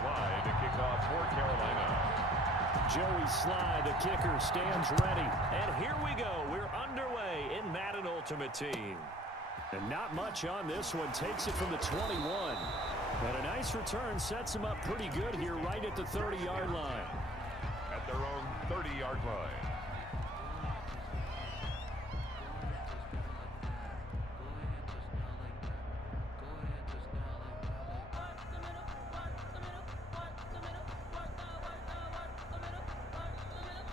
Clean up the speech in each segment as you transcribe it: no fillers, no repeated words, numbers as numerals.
Slye to kick off for Carolina. Joey Slye, the kicker, stands ready. And here we go. We're underway in Madden Ultimate Team. And not much on this one. Takes it from the 21. And a nice return sets him up pretty good here right at the 30-yard line. At their own 30-yard line.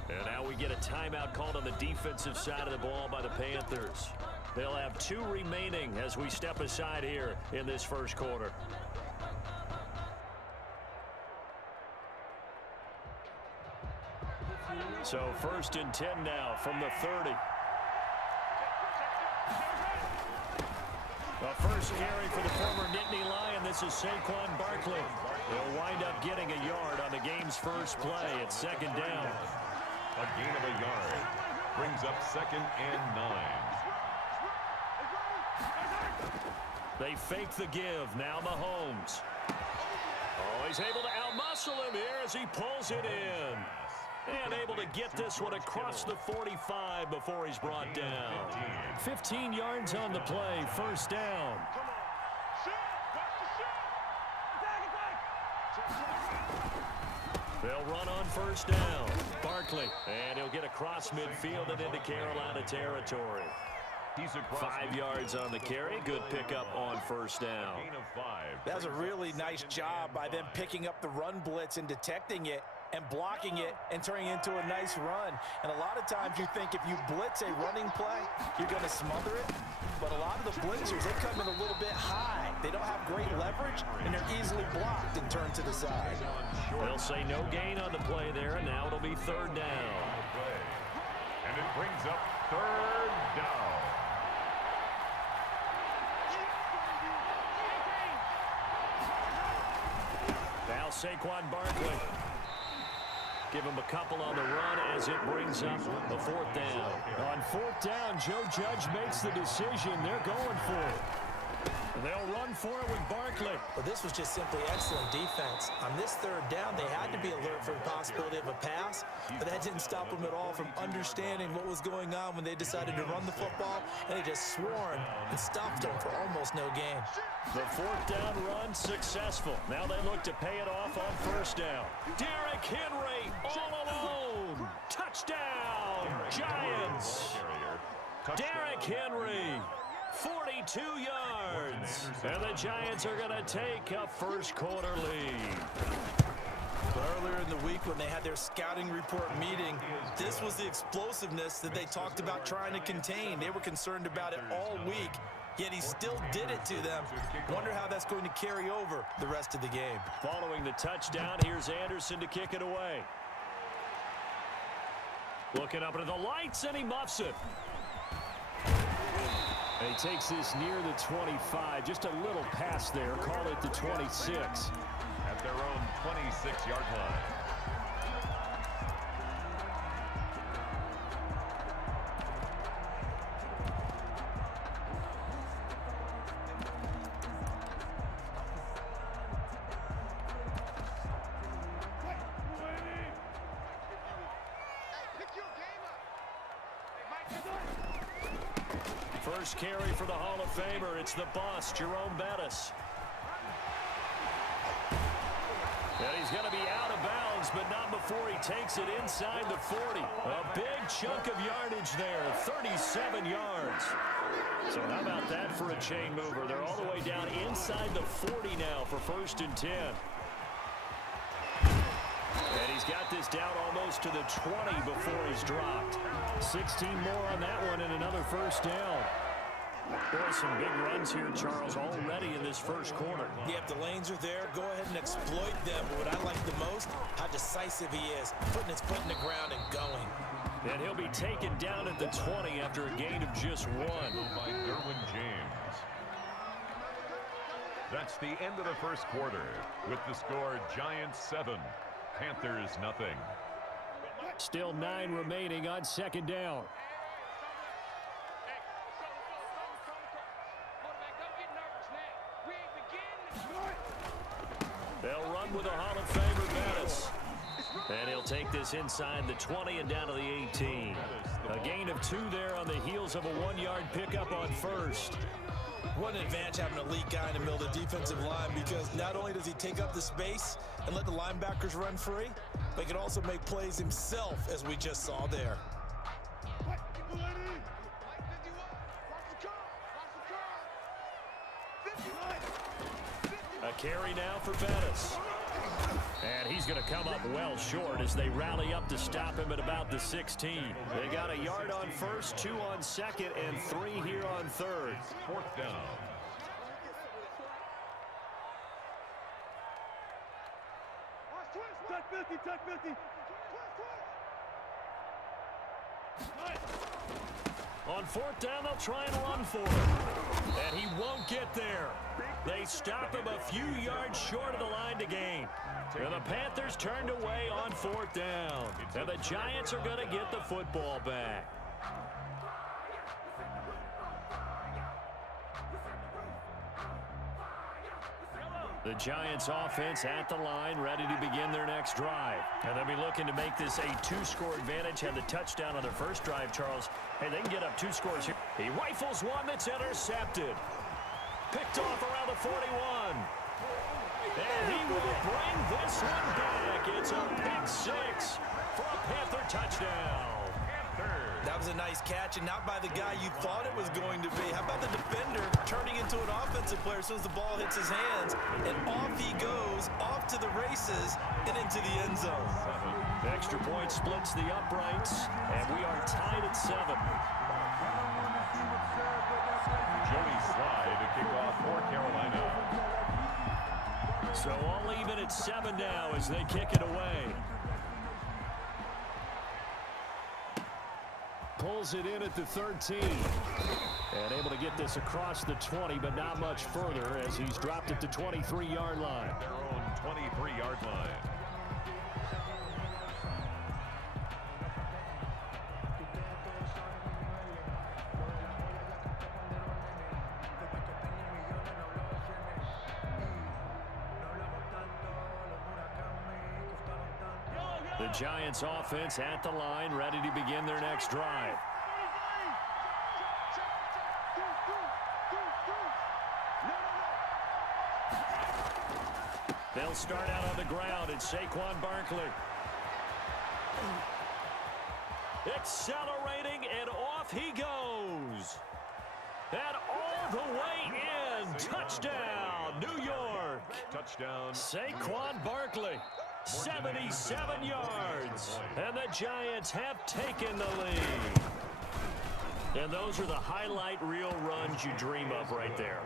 And now we get a timeout called on the defensive side of the ball by the Panthers. They'll have 2 remaining as we step aside here in this first quarter. So 1st and 10 now from the 30. The first carry for the former Nittany Lion. This is Saquon Barkley. He'll wind up getting a yard on the game's first play. It's 2nd down. A gain of a yard. Brings up 2nd and 9. They fake the give. Now Mahomes. Oh, he's able to outmuscle him here as he pulls it in. And able to get this one across the 45 before he's brought down. 15 yards on the play. 1st down. They'll run on 1st down. Barkley. And he'll get across midfield and into Carolina territory. He's across 5 yards on the carry. Good pickup on 1st down. Gain of 5. That was a really nice job by them picking up the run blitz and detecting it and blocking it and turning it into a nice run. And a lot of times you think if you blitz a running play, you're going to smother it. But a lot of the blitzers, they come in a little bit high. They don't have great leverage, and they're easily blocked and turned to the side. They'll say no gain on the play there, and now it'll be 3rd down. And it brings up 3rd down. Now Saquon Barkley. Give him a couple on the run as it brings up the 4th down. On 4th down, Joe Judge makes the decision. They're going for it. They'll run for it with Barkley. Well, this was just simply excellent defense. On this 3rd down, they had to be alert for the possibility of a pass, but that didn't stop them at all from understanding what was going on when they decided to run the football, and they just swarmed and stopped them for almost no gain. The 4th down run successful. Now they look to pay it off on 1st down. Derrick Henry all alone. Touchdown, Giants. Derrick Henry. 42 yards. And the Giants are going to take a first quarter lead. Earlier in the week when they had their scouting report meeting, this was the explosiveness that they talked about trying to contain. They were concerned about it all week, yet he still did it to them. Wonder how that's going to carry over the rest of the game. Following the touchdown, here's Anderson to kick it away. Looking up into the lights, and he muffs it. He takes this near the 25, just a little pass there, call it the 26. At their own 26-yard line. First carry for the Hall of Famer. It's the boss, Jerome Bettis. And he's going to be out of bounds, but not before he takes it inside the 40. A big chunk of yardage there, 37 yards. So how about that for a chain mover? They're all the way down inside the 40 now for 1st and 10. And he's got this down almost to the 20 before he's dropped. 16 more on that one and another 1st down. Boy, some big runs here, Charles, already in this first quarter. Yeah, if the lanes are there, go ahead and exploit them. But what I like the most, how decisive he is, putting his foot in the ground and going. And he'll be taken down at the 20 after a gain of just 1. By Derwin James. That's the end of the first quarter with the score Giants 7, Panthers nothing. Still 9 remaining on 2nd down. They'll run in with a Hall of Famer, Bettis. And he'll take this inside the 20 and down to the 18. A gain of 2 there on the heels of a 1-yard pickup on first. What an advantage having an elite guy in the middle of the defensive line, because not only does he take up the space and let the linebackers run free, but he can also make plays himself, as we just saw there. A carry now for Bettis. And he's going to come up well short as they rally up to stop him at about the 16. They got a yard on first, 2 on second, and 3 here on third. 4th down. Touch 50. On 4th down, they'll try and run for him. And he won't get there. They stop him a few yards short of the line to gain. And the Panthers turned away on 4th down. And the Giants are going to get the football back. The Giants offense at the line, ready to begin their next drive. And they'll be looking to make this a 2-score advantage. Had the touchdown on their first drive, Charles. Hey, they can get up 2 scores here. He rifles one that's intercepted. Picked off around the 41. And he will bring this one back. It's a pick 6 for a Panther touchdown. That was a nice catch, and not by the guy you thought it was going to be. How about the defender turning into an offensive player as soon as the ball hits his hands, and off he goes, off to the races, and into the end zone. Extra point splits the uprights, and we are tied at 7. Joey Slye to kick off for Carolina. So all even at 7 now as they kick it away. Pulls it in at the 13. And able to get this across the 20, but not much further as he's dropped at the 23-yard line. Their own 23-yard line. The Giants offense at the line, ready to begin their next drive. They'll start out on the ground. It's Saquon Barkley. Accelerating, and off he goes. And all the way in. Touchdown, New York. Touchdown. Saquon Barkley. 77 yards, and the Giants have taken the lead. And those are the highlight reel runs you dream of right there.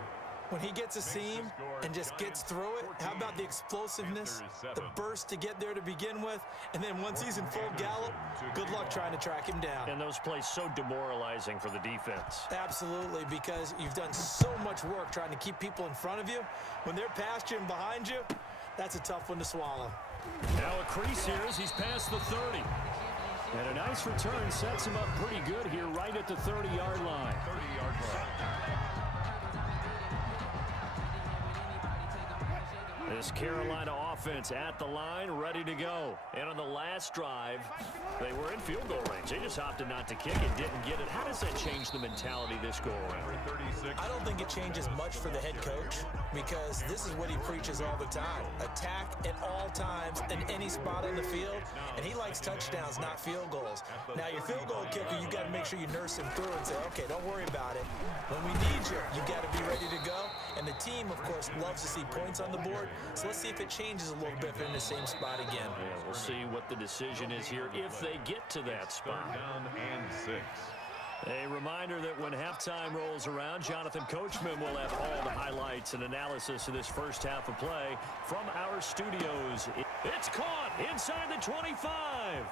When he gets a seam and just gets through it, how about the explosiveness, the burst to get there to begin with, and then once he's in full gallop, good luck trying to track him down. And those plays so demoralizing for the defense. Absolutely, because you've done so much work trying to keep people in front of you. When they're past you and behind you, that's a tough one to swallow. Now a crease here as he's past the 30. And a nice return sets him up pretty good here right at the 30-yard line. 30-yard line. This Carolina offense at the line, ready to go. And on the last drive, they were in field goal range. They just opted not to kick it, didn't get it. How does that change the mentality this go around? I don't think it changes much for the head coach, because this is what he preaches all the time. Attack at all times in any spot on the field, and he likes touchdowns, not field goals. Now, your field goal kicker, you got to make sure you nurse him through and say, okay, don't worry about it. When we need you, you got to be ready to go. And the team, of course, loves to see points on the board. So let's see if it changes a little bit if they're in the same spot again. Yeah, we'll see what the decision is here if they get to that spot. Down and 6. A reminder that when halftime rolls around, Jonathan Coachman will have all the highlights and analysis of this first half of play from our studios. It's caught inside the 25.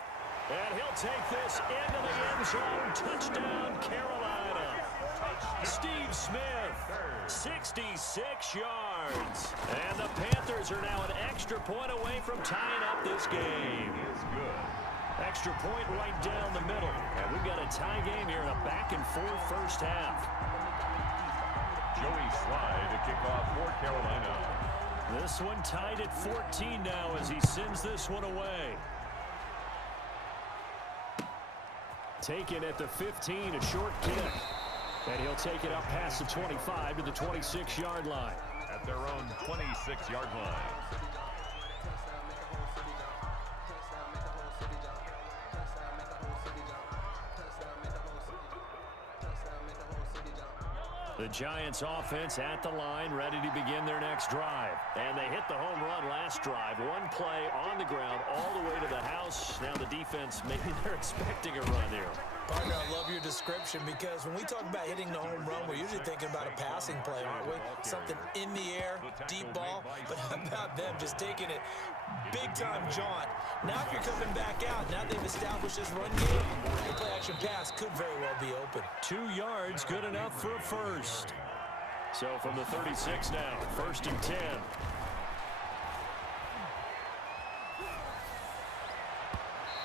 And he'll take this into the end zone. Touchdown, Carolina. Steve Smith, 66 yards. And the Panthers are now an extra point away from tying up this game. Is good. Extra point right down the middle. And we've got a tie game here in a back-and-forth first half. Joey Slye to kick off for Carolina. This one tied at 14 now as he sends this one away. Taken at the 15, a short kick. And he'll take it up past the 25 to the 26-yard line. At their own 26-yard line. The Giants offense at the line, ready to begin their next drive. And they hit the home run last drive. One play on the ground all the way to the house. Now the defense, maybe they're expecting a run here. Partner, I love your description because when we talk about hitting the home run, we're usually thinking about a passing play, aren't we? Something in the air, deep ball. But how about them just taking it big-time jaunt? Now if you're coming back out, now they've established this run game, the play-action pass could very well be open. 2 yards, good enough for a first. So from the 36 now, 1st and 10.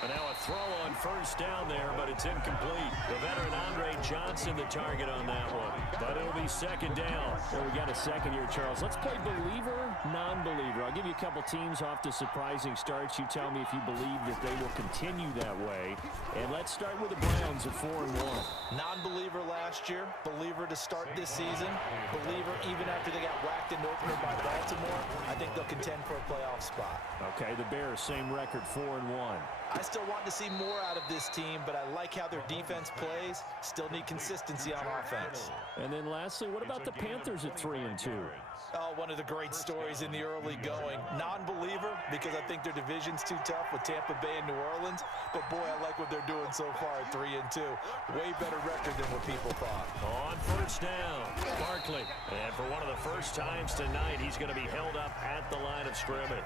And now a throw on first down there, but it's incomplete. The veteran Andre Johnson the target on that one. But it'll be 2nd down. Well, we got a second here, Charles. Let's play believer, non-believer. I'll give you a couple teams off to surprising starts. You tell me if you believe that they will continue that way. And let's start with the Browns at 4-1. Non-believer last year, believer to start this season, believer even after they got whacked in the opener by Baltimore. I think they'll contend for a playoff spot. Okay, the Bears, same record, 4-1. I still want to see more out of this team, but I like how their defense plays. Still need consistency on offense. And then lastly, what about the Panthers at 3-2? Oh, one of the great stories in the early going. Non-believer because I think their division's too tough with Tampa Bay and New Orleans. But, boy, I like what they're doing so far at 3-2. Way better record than what people thought. On first down, Barkley. And for one of the first times tonight, he's going to be held up at the line of scrimmage.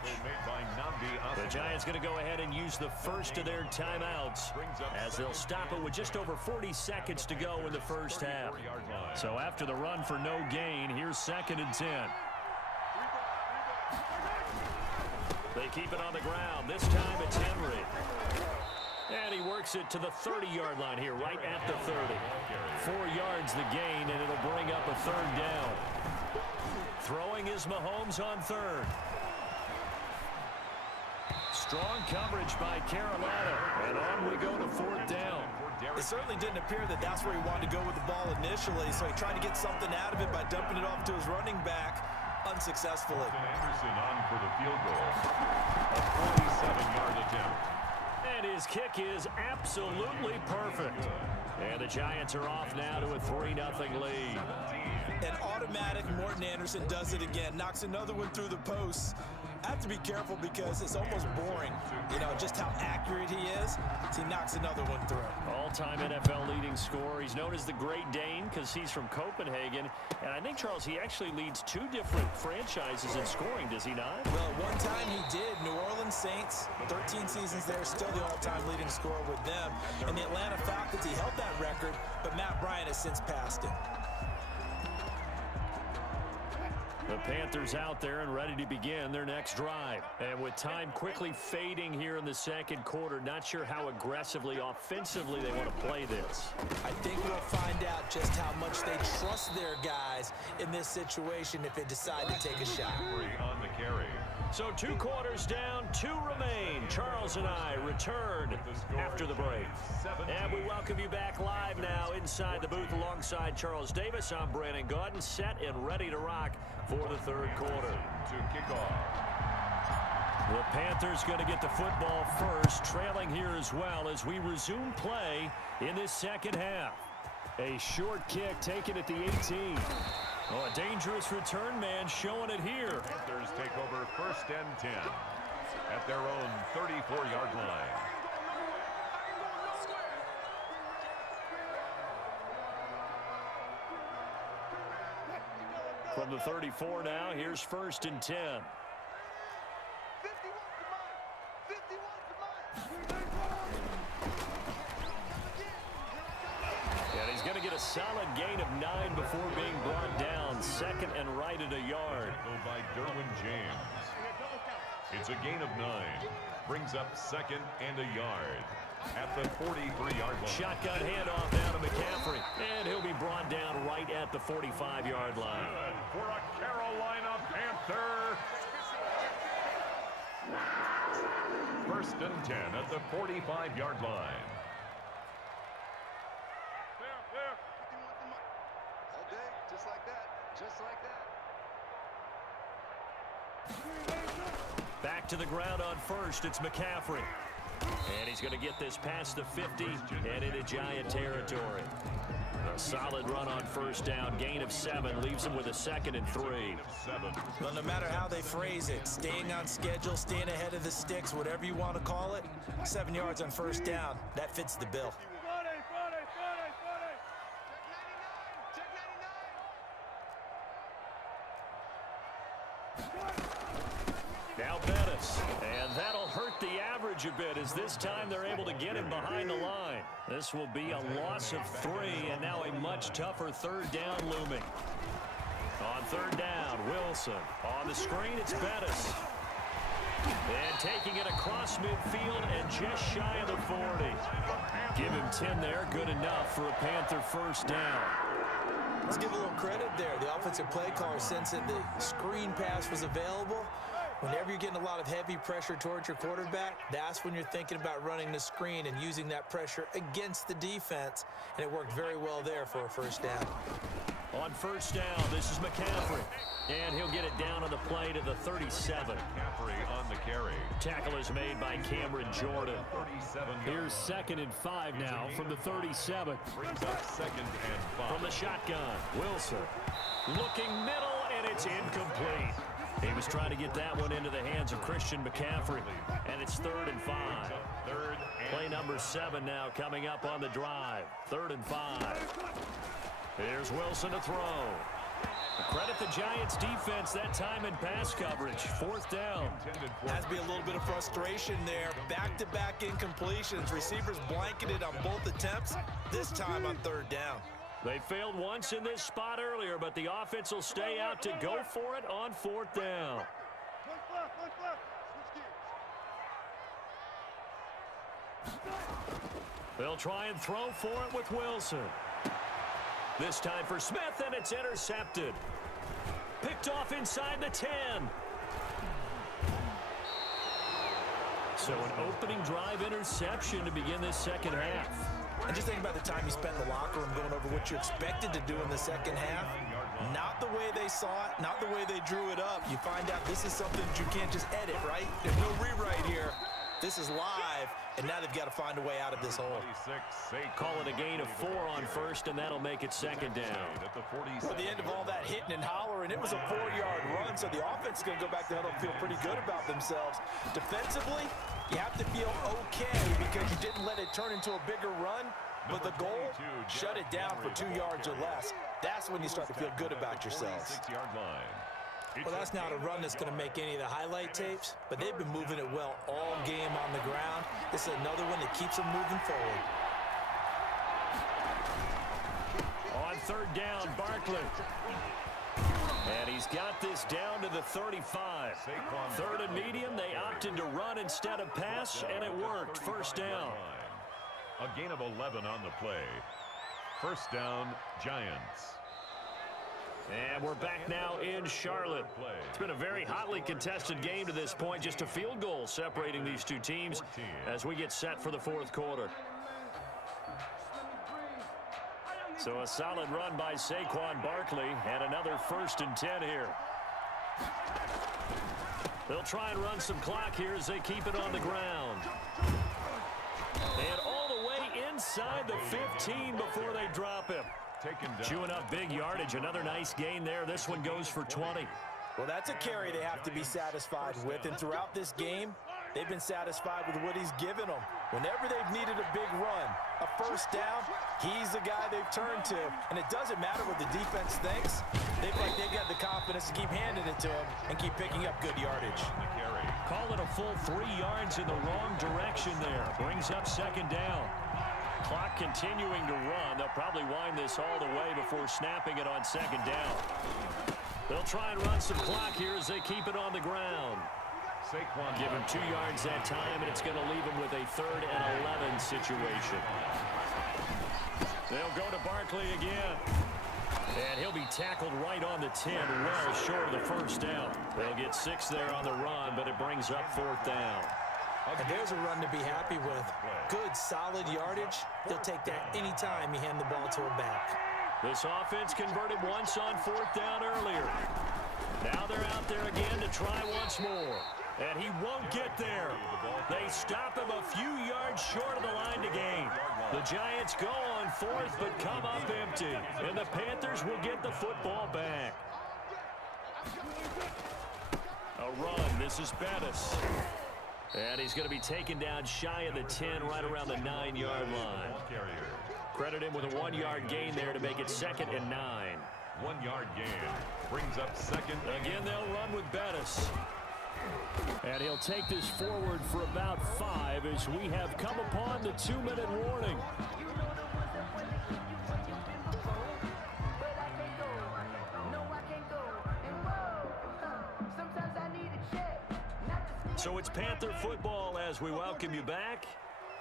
The Giants going to go ahead and use the first of their timeouts as they'll stop it with just over 40 seconds to go in the first half. So after the run for no gain, here's 2nd and 10. They keep it on the ground. This time it's Henry. And he works it to the 30-yard line here, right at the 30. 4 yards the gain, and it'll bring up a 3rd down. Throwing is Mahomes on 3rd. Strong coverage by Carolina. And on we go to 4th down. It certainly didn't appear that that's where he wanted to go with the ball initially, so he tried to get something out of it by dumping it off to his running back unsuccessfully. Anderson on for the field goal. A 47-yard attempt. And his kick is absolutely perfect. And the Giants are off now to a 3-0 lead. An automatic Morten Andersen does it again. Knocks another one through the posts. I have to be careful because it's almost boring, you know, just how accurate he is. So he knocks another one through. All-time NFL leading scorer. He's known as the Great Dane because he's from Copenhagen. And I think, Charles, he actually leads 2 different franchises in scoring, does he not? Well, at one time he did. New Orleans Saints, 13 seasons there, still the all-time leading scorer with them. And the Atlanta Falcons, he held that record, but Matt Bryant has since passed him. The Panthers out there and ready to begin their next drive. And with time quickly fading here in the 2nd quarter, not sure how aggressively, offensively they want to play this. I think we'll find out just how much they trust their guys in this situation if they decide to take a shot. On the carry. So 2 quarters down, 2 remain. Charles and I return after the break. And we welcome you back live now inside the booth alongside Charles Davis. I'm Brandon Gaudin, set and ready to rock for the 3rd quarter. To kick off. The Panthers going to get the football first, trailing here as well as we resume play in this 2nd half. A short kick taken at the 18. Oh, a dangerous return man showing it here. Panthers take over 1st and 10 at their own 34-yard line. From the 34 now, here's 1st and 10. And he's going to get a solid gain of 9 before being brought down. 2nd and right at a yard. Go by Derwin James. It's a gain of 9. Brings up 2nd and a yard at the 43-yard line. Shotgun handoff down to McCaffrey. And he'll be brought down right at the 45-yard line. Good for a Carolina Panther. First and 10 at the 45-yard line. All day, just like that. Just like that. Back to the ground on first. It's McCaffrey. And he's going to get this past the 50 and into Giant territory. A solid run on first down. Gain of 7 leaves him with a 2nd and 3. Well, no matter how they phrase it, staying on schedule, staying ahead of the sticks, whatever you want to call it, 7 yards on first down, that fits the bill. Now Bettis, and that'll hurt the average a bit as this time they're able to get him behind the line. This will be a loss of 3, and now a much tougher third down looming. On third down, Wilson. On the screen, it's Bettis. And taking it across midfield and just shy of the 40. Give him 10 there, good enough for a Panther first down. Let's give a little credit there. The offensive play caller sensed that the screen pass was available. Whenever you're getting a lot of heavy pressure towards your quarterback, that's when you're thinking about running the screen and using that pressure against the defense. And it worked very well there for a first down. On first down, this is McCaffrey. And he'll get it down on the play to the 37. McCaffrey on the carry. Tackle is made by Cameron Jordan. Here's 2nd and 5 now from the 37. Brings up 2nd and 5. From the shotgun, Wilson. Looking middle, and it's incomplete. He was trying to get that one into the hands of Christian McCaffrey. And it's 3rd and 5. Play number 7 now coming up on the drive. 3rd and 5. Here's Wilson to throw. Credit the Giants defense that time in pass coverage. 4th down. Has to be a little bit of frustration there. Back-to-back incompletions. Receivers blanketed on both attempts. This time on 3rd down. They failed once in this spot earlier, but the offense will stay out to go for it on 4th down. They'll try and throw for it with Wilson. This time for Smith, and it's intercepted. Picked off inside the 10. So an opening drive interception to begin this second half. And just think about the time you spent in the locker room going over what you expected to do in the second half. Not the way they saw it, not the way they drew it up. You find out this is something that you can't just edit, right? There's no rewrite here. This is live, and now they've got to find a way out of this hole. Call it a gain of 4 on first, and that'll make it 2nd down. At the end of all that hitting and hollering, it was a 4-yard run, so the offense is going to go back to huddle and feel pretty good about themselves. Defensively, you have to feel okay because you didn't let it turn into a bigger run, but the goal, shut it down for 2 yards or less. That's when you start to feel good about yourselves. Well, that's not a run that's going to make any of the highlight tapes, but they've been moving it well all game on the ground. This is another one that keeps them moving forward. On 3rd down, Barkley. And he's got this down to the 35. 3rd and medium, they opted to run instead of pass, and it worked. First down. A gain of 11 on the play. First down, Giants. And we're back now in Charlotte. It's been a very hotly contested game to this point. Just a field goal separating these two teams as we get set for the 4th quarter. So a solid run by Saquon Barkley and another 1st and 10 here. They'll try and run some clock here as they keep it on the ground. And all the way inside the 15 before they drop him. Chewing up big yardage. Another nice gain there. This one goes for 20. Well, that's a carry they have to be satisfied with. And throughout this game, they've been satisfied with what he's given them. Whenever they've needed a big run, a first down, he's the guy they've turned to. And it doesn't matter what the defense thinks. They've got the confidence to keep handing it to him and keep picking up good yardage. Call it a full 3 yards in the wrong direction there. Brings up 2nd down. Clock continuing to run. They'll probably wind this all the way before snapping it on 2nd down. They'll try and run some clock here as they keep it on the ground. Give him 2 yards that time, and it's going to leave him with a 3rd and 11 situation. They'll go to Barkley again. And he'll be tackled right on the 10, well short of the first down. They'll get 6 there on the run, but it brings up 4th down. And there's a run to be happy with. Good, solid yardage. He'll take that anytime you hand the ball to a back. This offense converted once on 4th down earlier. Now they're out there again to try once more. And he won't get there. They stop him a few yards short of the line to gain. The Giants go on 4th but come up empty. And the Panthers will get the football back. A run. This is Bettis. And he's going to be taken down shy of the 10, right around the 9-yard line. Credit him with a 1-yard gain there to make it 2nd and 9. 1-yard gain brings up 2nd. Again, they'll run with Bettis. And he'll take this forward for about 5 as we have come upon the 2-minute warning. So it's Panther football as we welcome you back.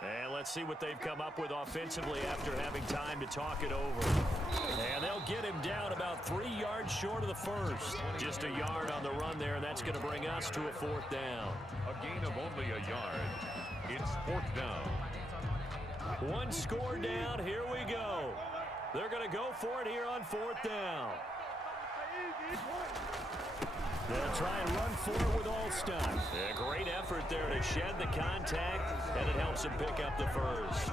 And let's see what they've come up with offensively after having time to talk it over. And they'll get him down about 3 yards short of the first. Just a yard on the run there, and that's going to bring us to a 4th down. A gain of only a yard. It's 4th down. 1 score down. Here we go. They're going to go for it here on 4th down. They'll try and run for it with Alstott. A great effort there to shed the contact, and it helps him pick up the first.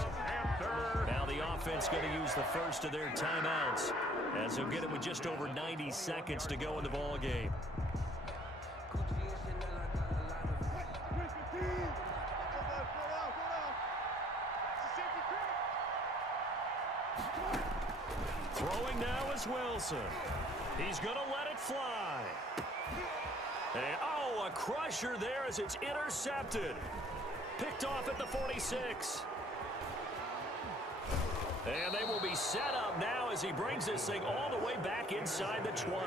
Now the offense going to use the first of their timeouts, as they'll get it with just over 90 seconds to go in the ball game. Throwing now is Wilson. He's going to let it fly. And, oh, a crusher there as it's intercepted. Picked off at the 46. And they will be set up now as he brings this thing all the way back inside the 20.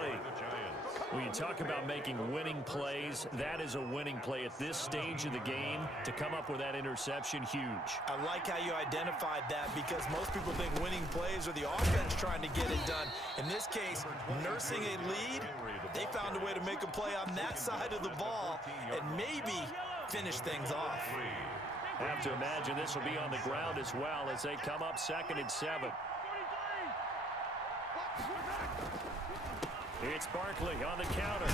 When you talk about making winning plays, that is a winning play at this stage of the game. To come up with that interception, huge. I like how you identified that, because most people think winning plays are the offense trying to get it done. In this case, nursing a lead, they found a way to make a play on that side of the ball and maybe finish things off. Have to imagine this will be on the ground as well as they come up 2nd and 7. It's Barkley on the counter.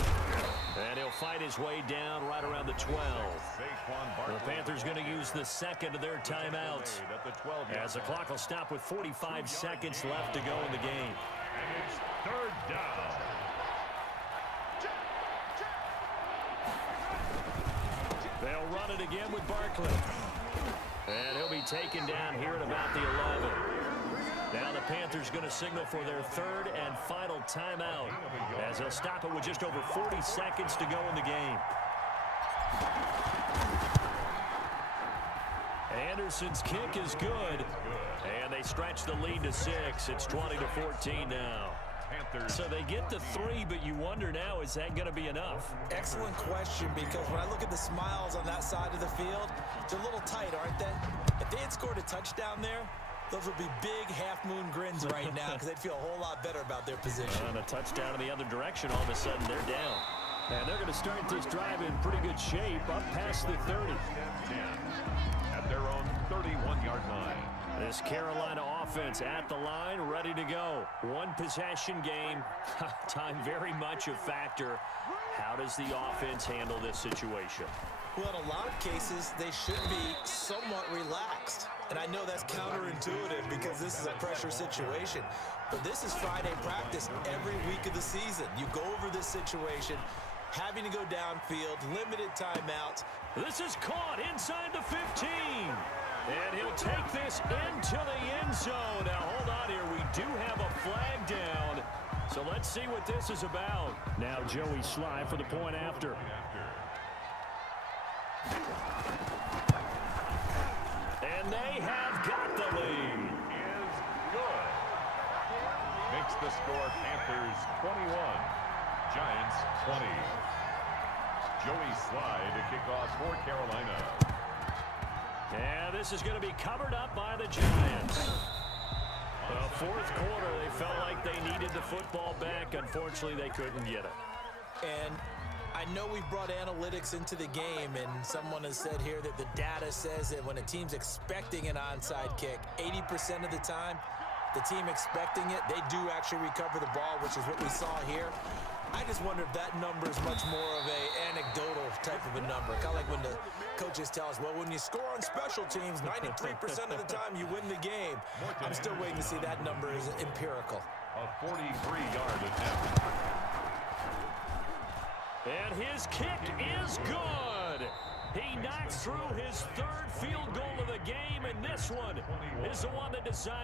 And he'll fight his way down right around the 12. The Panthers going to use the 2nd of their timeouts, as the clock will stop with 45 seconds left to go in the game. And it's 3rd down. They'll run it again with Barkley. And he'll be taken down here at about the 11. Now the Panthers going to signal for their 3rd and final timeout, as they'll stop it with just over 40 seconds to go in the game. Anderson's kick is good. And they stretch the lead to 6. It's 20-14 now. So they get the 3, but you wonder now, is that going to be enough? Excellent question, because when I look at the smiles on that side of the field, they're a little tight, aren't they? If they had scored a touchdown there, those would be big half-moon grins right now, because they'd feel a whole lot better about their position. And a touchdown in the other direction, all of a sudden they're down. And they're going to start this drive in pretty good shape, up past the 30. At their own 31-yard line. This Carolina offense at the line, ready to go. One possession game. Time very much a factor. How does the offense handle this situation? Well, in a lot of cases, they should be somewhat relaxed. And I know that's counterintuitive because this is a pressure situation. But this is Friday practice every week of the season. You go over this situation, having to go downfield, limited timeouts. This is caught inside the 15. And he'll take this into the end zone. Now, hold on here. We do have a flag down. So let's see what this is about. Now, Joey Sly for the point after. And they have got the lead. Is good. Makes the score Panthers 21, Giants 20. Joey Sly to kick off for Carolina. And this is going to be covered up by the Giants. Well, fourth quarter, they felt like they needed the football back. Unfortunately, they couldn't get it. And I know we've brought analytics into the game, and someone has said here that the data says that when a team's expecting an onside kick, 80% of the time, the team expecting it, they do actually recover the ball, which is what we saw here. I just wonder if that number is much more of a anecdotal type of a number. Kind of like when the coaches tell us, well, when you score on special teams, 93% of the time you win the game. I'm still waiting to see that number is empirical. A 43-yard attempt. And his kick is good. He knocks through his third field goal of the game, and this one is the one that decides.